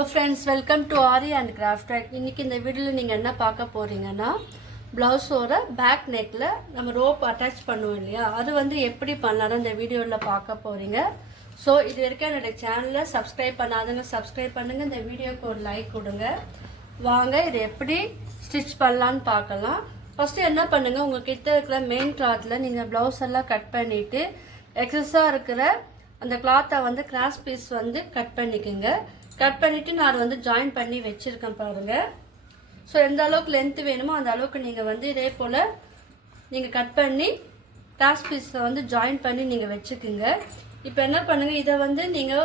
Hello friends, welcome to Ari and Craft Track. இன்னைக்கு இந்த வீடியோல நீங்க என்ன பார்க்க போறீங்கன்னா ப்ளவுஸோட பேக் நெக்ல நம்ம ரோப் அட்டாச் பண்ணுவோம் இல்லையா, அது வந்து எப்படி பண்ணலாம் இந்த வீடியோல பார்க்க போறீங்க. ஸோ இது வரைக்கும் என்னோட சேனலை சப்ஸ்கிரைப் பண்ணாதவங்க சப்ஸ்கிரைப் பண்ணுங்க, இந்த வீடியோக்கு ஒரு லைக் கொடுங்க. வாங்க இது எப்படி ஸ்டிச் பண்ணலான்னு பார்க்கலாம். ஃபர்ஸ்ட் என்ன பண்ணுங்க, உங்ககிட்ட இருக்கிற மெயின் கிளாத்ல நீங்க ப்ளவுஸ் எல்லாம் கட் பண்ணிட்டு எக்ஸஸா இருக்கிற அந்த கிளாத்தை வந்து கிராஸ் பீஸ் வந்து கட் பண்ணிக்கோங்க. கட் பண்ணிவிட்டு நான் அதை வந்து ஜாயின் பண்ணி வச்சுருக்கேன் பாருங்கள். ஸோ எந்த அளவுக்கு லென்த்து வேணுமோ அந்த அளவுக்கு நீங்கள் வந்து இதே போல் நீங்கள் கட் பண்ணி கிராஸ் பீஸை வந்து ஜாயின் பண்ணி நீங்கள் வச்சுக்குங்க. இப்போ என்ன பண்ணுங்கள், இதை வந்து நீங்கள்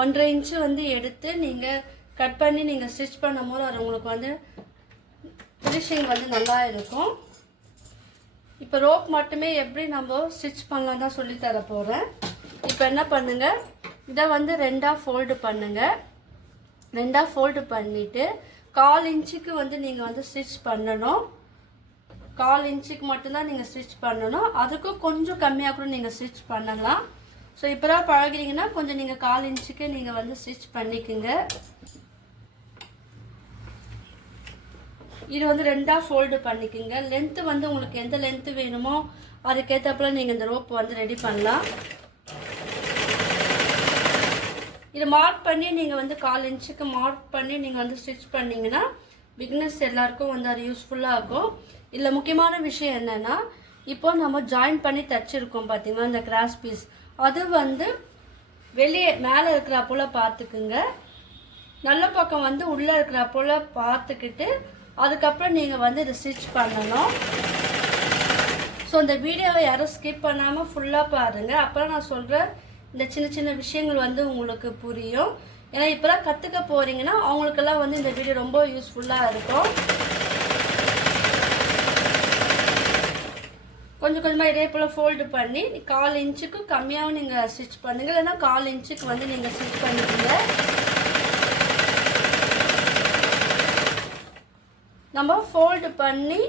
1.5 இன்ச்சு வந்து எடுத்து நீங்கள் கட் பண்ணி நீங்கள் ஸ்டிச் பண்ணும் போது அது உங்களுக்கு வந்து ஃபினிஷிங் வந்து நல்லா இருக்கும். இப்போ ரோப் மட்டுமே எப்படி நம்ம ஸ்டிச் பண்ணலாம் தான் சொல்லித்தர போகிறேன். இப்போ என்ன பண்ணுங்கள், இதை வந்து 2ஆக ஃபோல்டு பண்ணுங்கள். 2ஆக ஃபோல்டு பண்ணிவிட்டு 1/4 இன்ச்சுக்கு வந்து நீங்கள் வந்து ஸ்டிச் பண்ணணும். 1/4 இன்ச்சுக்கு மட்டும்தான் நீங்கள் ஸ்டிச் பண்ணணும். அதுக்கும் கொஞ்சம் கம்மியாக கூட நீங்கள் ஸ்டிச் பண்ணலாம். ஸோ இப்போ தான் பழகிறீங்கன்னா கொஞ்சம் நீங்கள் 1/4 இன்ச்சுக்கு நீங்கள் வந்து ஸ்டிச் பண்ணிக்கோங்க. இது வந்து 2ஆக ஃபோல்டு பண்ணிக்கோங்க. லென்த்து வந்து உங்களுக்கு எந்த லென்த்து வேணுமோ அதுக்கேற்றப்பல நீங்கள் இந்த ரோப் வந்து ரெடி பண்ணலாம். இதை மார்க் பண்ணி நீங்கள் வந்து 1/4 இன்ச்சுக்கு மார்க் பண்ணி நீங்கள் வந்து ஸ்டிச் பண்ணிங்கன்னா பிகினர்ஸ் எல்லாருக்கும் வந்து அது யூஸ்ஃபுல்லாக இருக்கும். இதில் முக்கியமான விஷயம் என்னென்னா, இப்போ நம்ம ஜாயின் பண்ணி தச்சிருக்கோம் பார்த்தீங்கன்னா இந்த கிராஸ் பீஸ், அது வந்து வெளியே மேலே இருக்கிற போல் பார்த்துக்குங்க. நல்ல பக்கம் வந்து உள்ளே இருக்கிற போல் பார்த்துக்கிட்டு அதுக்கப்புறம் நீங்கள் வந்து இதை ஸ்டிச் பண்ணணும். ஸோ இந்த வீடியோவை யாரும் ஸ்கிப் பண்ணாமல் ஃபுல்லாக பாருங்கள். அப்புறம் நான் சொல்கிற இந்த சின்ன சின்ன விஷயங்கள் வந்து உங்களுக்கு புரியும். ஏன்னா இப்போலாம் கற்றுக்க போகிறீங்கன்னா அவங்களுக்கெல்லாம் வந்து இந்த வீடியோ ரொம்ப யூஸ்ஃபுல்லாக இருக்கும். கொஞ்சம் கொஞ்சமாக இதே போல் ஃபோல்டு பண்ணி 1/4 இன்ச்சுக்கு கம்மியாகவும் நீங்கள் ஸ்டிச் பண்ணுங்கள், இல்லைன்னா 1/4 இன்ச்சுக்கு வந்து நீங்கள் ஸ்டிச் பண்ணிக்கோங்க. நம்ம ஃபோல்டு பண்ணி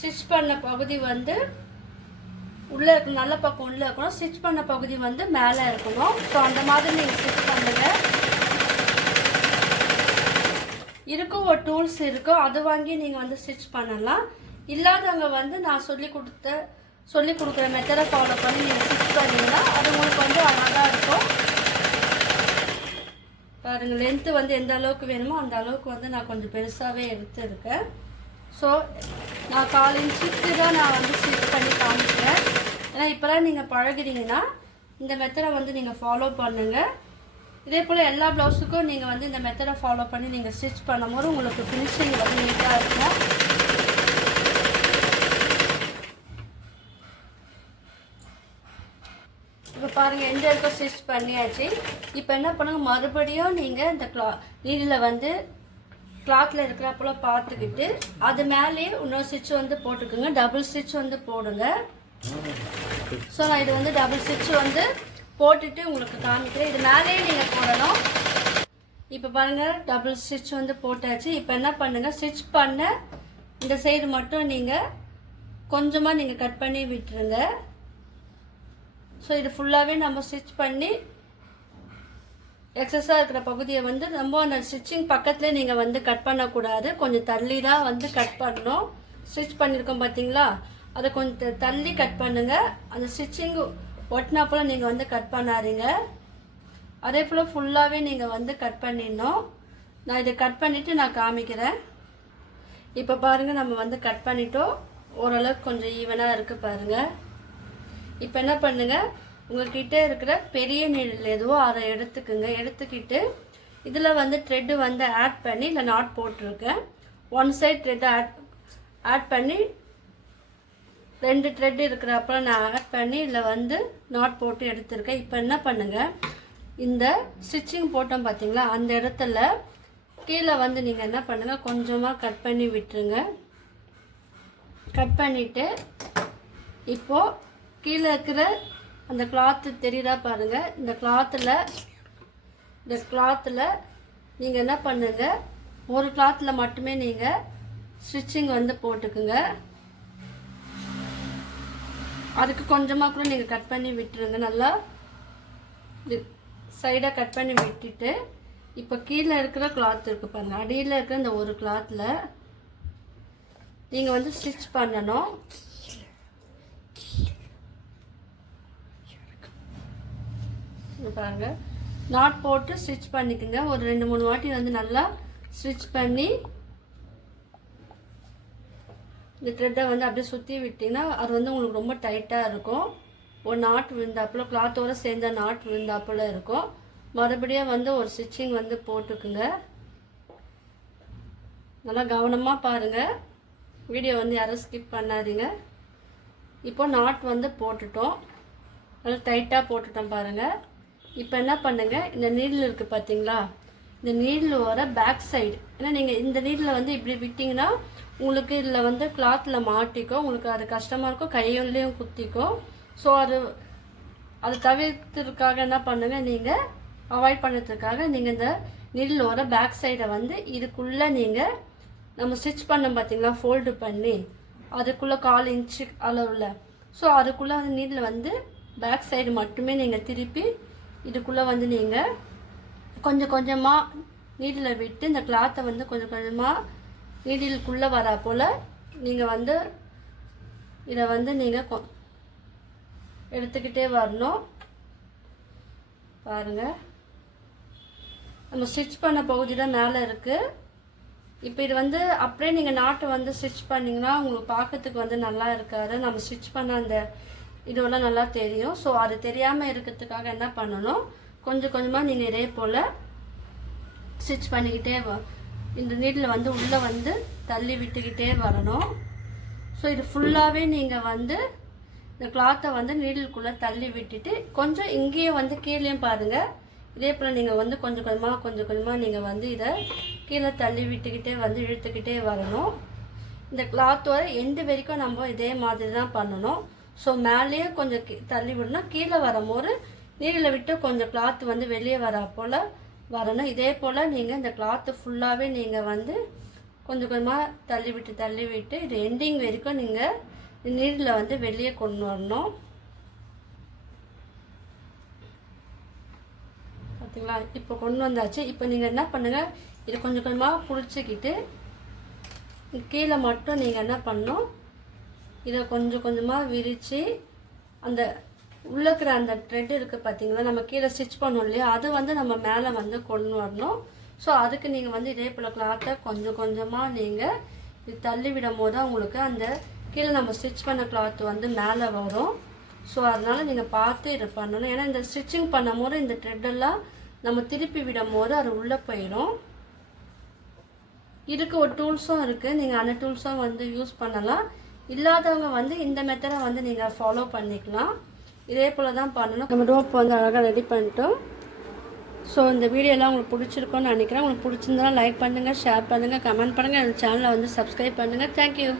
ஸ்டிச் பண்ண பகுதி வந்து உள்ளே இருக்கணும், நல்ல பக்கம் உள்ளே இருக்கணும். ஸ்டிச் பண்ண பகுதி வந்து மேலே இருக்கணும். ஸோ அந்த மாதிரி நீங்கள் ஸ்டிச் பண்ணுங்க. இருக்கும் ஒரு டூல்ஸ் இருக்கும், அது வாங்கி நீங்கள் வந்து ஸ்டிச் பண்ணலாம். இல்லாதவங்க வந்து நான் சொல்லி கொடுக்குற மெத்தடை ஃபாலோ பண்ணி நீங்கள் ஸ்டிச் பண்ணிங்கன்னா அது உங்களுக்கு வந்து அழகாக இருக்கும். பாருங்கள், லென்த்து வந்து எந்த அளவுக்கு வேணுமோ அந்த அளவுக்கு வந்து நான் கொஞ்சம் பெருசாகவே எடுத்துருக்கேன். ஸோ நான் 1/4 இன்ச்சுக்கு தான் நான் வந்து ஸ்டிச் பண்ணி காமிக்கிறேன். ஏன்னா இப்போலாம் நீங்கள் பழகிறீங்கன்னா இந்த மெத்தடை வந்து நீங்கள் ஃபாலோ பண்ணுங்கள். இதே போல் எல்லா ப்ளவுஸுக்கும் நீங்கள் வந்து இந்த மெத்தடை ஃபாலோ பண்ணி நீங்கள் ஸ்டிச் பண்ணும்போது உங்களுக்கு ஃபினிஷிங் வந்து நீட்டாக இருக்கும். இப்போ பாருங்கள், எந்த இடத்துல ஸ்டிச் பண்ணியாச்சு. இப்போ என்ன பண்ணுங்கள், மறுபடியும் நீங்கள் இந்த நீடில் வந்து கிளாத்தில் இருக்கிற போல் பார்த்துக்கிட்டு அது மேலேயே இன்னொரு ஸ்டிச் வந்து போட்டுக்குங்க. டபுள் ஸ்டிச் வந்து போடுங்க. ஸோ நான் இது வந்து டபுள் ஸ்டிச் வந்து போட்டுட்டு உங்களுக்கு காமிக்கிறேன். இது மேலேயே நீங்கள் போடணும். இப்போ பாருங்கள், டபுள் ஸ்டிச் வந்து போட்டாச்சு. இப்போ என்ன பண்ணுங்கள், ஸ்டிச் பண்ண இந்த சைடு மட்டும் நீங்கள் கொஞ்சமாக நீங்கள் கட் பண்ணி விட்டுருங்க. ஸோ இது ஃபுல்லாகவே நம்ம ஸ்டிச் பண்ணி எக்ஸஸாக இருக்கிற பகுதியை வந்து ரொம்ப அந்த ஸ்டிச்சிங் பக்கத்துலேயே நீங்கள் வந்து கட் பண்ணக்கூடாது, கொஞ்சம் தள்ளி தான் வந்து கட் பண்ணணும். ஸ்டிச் பண்ணியிருக்கோம் பார்த்தீங்களா, அதை கொஞ்சம் தள்ளி கட் பண்ணுங்கள். அந்த ஸ்டிச்சிங் ஒட்டினா போல் நீங்கள் வந்து கட் பண்ணாதீங்க. அதே போல் ஃபுல்லாகவே நீங்கள் வந்து கட் பண்ணிடணும். நான் இதை கட் பண்ணிவிட்டு நான் காமிக்கிறேன். இப்போ பாருங்கள், நம்ம வந்து கட் பண்ணிட்டோம். ஓரளவுக்கு கொஞ்சம் ஈவனாக இருக்குது பாருங்கள். இப்போ என்ன பண்ணுங்கள், உங்கள்கிட்ட இருக்கிற பெரிய நீடில் எதுவோ அதை எடுத்துக்கிட்டு இதில் வந்து த்ரெட்டு வந்து ஆட் பண்ணி இல்லை நாட் போட்டிருக்கேன். 1 சைட் த்ரெட்டை ஆட் பண்ணி 2 த்ரெட்டு இருக்கிறப்ப நான் ஆட் பண்ணி இதில் வந்து நாட் போட்டு எடுத்திருக்கேன். இப்போ என்ன பண்ணுங்கள், இந்த ஸ்டிச்சிங் போட்டோம் பார்த்தீங்களா, அந்த இடத்துல கீழே வந்து நீங்கள் என்ன பண்ணுங்கள், கொஞ்சமாக கட் பண்ணி விட்டுருங்க. கட் பண்ணிவிட்டு இப்போது கீழே இருக்கிற அந்த கிளாத்து தெரியுதா பாருங்கள், இந்த கிளாத்தில் நீங்கள் என்ன பண்ணுங்கள், ஒரு கிளாத்தில் மட்டுமே நீங்கள் ஸ்டிச்சிங் வந்து போட்டுக்குங்க. அதுக்கு கொஞ்சமாக கூட நீங்கள் கட் பண்ணி விட்டுருங்க. நல்லா சைடாக கட் பண்ணி விட்டுட்டு இப்போ கீழே இருக்கிற கிளாத் இருக்குது பாருங்கள், அடியில் இருக்கிற இந்த ஒரு கிளாத்தில் நீங்கள் வந்து ஸ்டிச் பண்ணணும். பாருங்கள், நாட் போட்டு ஸ்டிச் பண்ணிக்கோங்க. ஒரு 2-3 வாட்டி வந்து நல்லா ஸ்டிச் பண்ணி இந்த த்ரெட்டை வந்து அப்படியே சுற்றி விட்டிங்கன்னா அது வந்து உங்களுக்கு ரொம்ப டைட்டாக இருக்கும். ஒரு நாட் விழுந்தாப்புல, கிளாத்தோடு சேர்ந்த நாட் விழுந்தாப்புல இருக்கும். மறுபடியும் வந்து ஒரு ஸ்டிச்சிங் வந்து போட்டுக்குங்க. நல்லா கவனமாக பாருங்கள், வீடியோ வந்து யாரும் ஸ்கிப் பண்ணாதீங்க. இப்போ நாட் வந்து போட்டுட்டோம், நல்லா டைட்டாக போட்டுட்டோம் பாருங்கள். இப்போ என்ன பண்ணுங்கள், இந்த நீடில் இருக்குது பார்த்தீங்களா, இந்த நீடில் வர பேக் சைடு, ஏன்னா நீங்கள் இந்த நீடில் வந்து இப்படி விட்டிங்கன்னா உங்களுக்கு இதில் வந்து கிளாத்தில் மாட்டிக்கும், உங்களுக்கு அது கஷ்டமாக இருக்கும், கையிலையும் குத்திக்கும். ஸோ அது தவிர்த்துக்காக என்ன பண்ணுங்கள், நீங்கள் அவாய்ட் பண்ணுறதுக்காக நீங்கள் இந்த நீடில் வர பேக் சைடை வந்து இதுக்குள்ளே நீங்கள் நம்ம ஸ்டிச் பண்ணோம் பார்த்தீங்களா, ஃபோல்டு பண்ணி அதுக்குள்ளே 1/4 இன்ச்சு அளவில், ஸோ அதுக்குள்ளே வந்து நீடில் வந்து பேக் சைடு மட்டுமே நீங்கள் திருப்பி இதுக்குள்ளே வந்து நீங்கள் கொஞ்சம் கொஞ்சமாக நீடில் விட்டு இந்த கிளாத்தை வந்து கொஞ்சம் கொஞ்சமாக நீடிலுக்குள்ளே வரா போல் நீங்கள் வந்து இதை வந்து நீங்கள் எடுத்துக்கிட்டே வரணும். பாருங்கள், நம்ம ஸ்டிச் பண்ண பகுதி தான் மேலே இருக்குது. இப்போ இது வந்து அப்படியே நீங்கள் நாட்டை வந்து ஸ்டிச் பண்ணிங்கன்னா உங்களுக்கு பார்க்கறதுக்கு வந்து நல்லா இருக்காது. நம்ம ஸ்டிச் பண்ண அந்த இதெல்லாம் நல்லா தெரியும். ஸோ அது தெரியாமல் இருக்கிறதுக்காக என்ன பண்ணணும், கொஞ்சம் கொஞ்சமாக நீங்கள் இதே போல் ஸ்டிச் பண்ணிக்கிட்டே இந்த நீடில் வந்து உள்ளே வந்து தள்ளி விட்டுக்கிட்டே வரணும். ஸோ இது ஃபுல்லாகவே நீங்கள் வந்து இந்த கிளாத்தை வந்து நீடிலுக்குள்ளே தள்ளி விட்டுட்டு கொஞ்சம் இங்கேயும் வந்து கீழேயும் பாருங்கள், இதே போல் நீங்கள் வந்து கொஞ்சம் கொஞ்சமாக நீங்கள் வந்து இதை கீழே தள்ளி விட்டுக்கிட்டே வந்து இழுத்துக்கிட்டே வரணும். இந்த கிளாத்தோட எண்டு வரைக்கும் நம்ம இதே மாதிரி தான் பண்ணணும். ஸோ மேலேயே கொஞ்சம் தள்ளி விடணும், கீழே வரும்போது நீடில் விட்டு கொஞ்சம் கிளாத்து வந்து வெளியே வரா போல் வரணும். இதே போல் நீங்கள் இந்த கிளாத்து ஃபுல்லாகவே நீங்கள் வந்து கொஞ்சம் கொஞ்சமாக தள்ளி விட்டு இது எண்டிங் வரைக்கும் நீங்கள் நீடில் வந்து வெளியே கொண்டு வரணும். பார்த்தீங்களா, இப்போ கொண்டு வந்தாச்சு. இப்போ நீங்கள் என்ன பண்ணுங்கள், இது கொஞ்சம் கொஞ்சமாக பிடிச்சிக்கிட்டு கீழே மட்டும் நீங்கள் என்ன பண்ணணும், இதை கொஞ்சம் கொஞ்சமாக விரித்து அந்த உள்ளே இருக்கிற அந்த த்ரெட் இருக்குது பார்த்தீங்களா, நம்ம கீழே ஸ்டிச் பண்ணோம் இல்லையா, அது வந்து நம்ம மேலே வந்து கொண்டு வரணும். ஸோ அதுக்கு நீங்கள் வந்து இதே போல் கிளாத்தை கொஞ்சம் கொஞ்சமாக நீங்கள் இது தள்ளி விடும் போது உங்களுக்கு அந்த கீழே நம்ம ஸ்டிச் பண்ண கிளாத்து வந்து மேலே வரும். ஸோ அதனால் நீங்கள் பார்த்து இதை பண்ணணும். ஏன்னா இந்த ஸ்டிச்சிங் பண்ணும் போது இந்த த்ரெட்டெல்லாம் நம்ம திருப்பி விடும் போது அது உள்ளே போயிடும். இதுக்கு ஒரு டூல்ஸும் இருக்குது, நீங்கள் அந்த டூல்ஸும் வந்து யூஸ் பண்ணலாம். இல்லாதவங்க வந்து இந்த மெத்தடை வந்து நீங்கள் ஃபாலோ பண்ணிக்கலாம். இதே போல் தான் பண்ணணும். நம்ம ரோப் வந்து அழகாக ரெடி பண்ணிட்டோம். ஸோ இந்த வீடியோலாம் உங்களுக்கு பிடிச்சிருக்கோன்னு நினைக்கிறேன். உங்களுக்கு பிடிச்சிருந்தாலும் லைக் பண்ணுங்கள், ஷேர் பண்ணுங்கள், கமெண்ட் பண்ணுங்கள், என் சேனலை வந்து சப்ஸ்கிரைப் பண்ணுங்கள். தேங்க்யூ.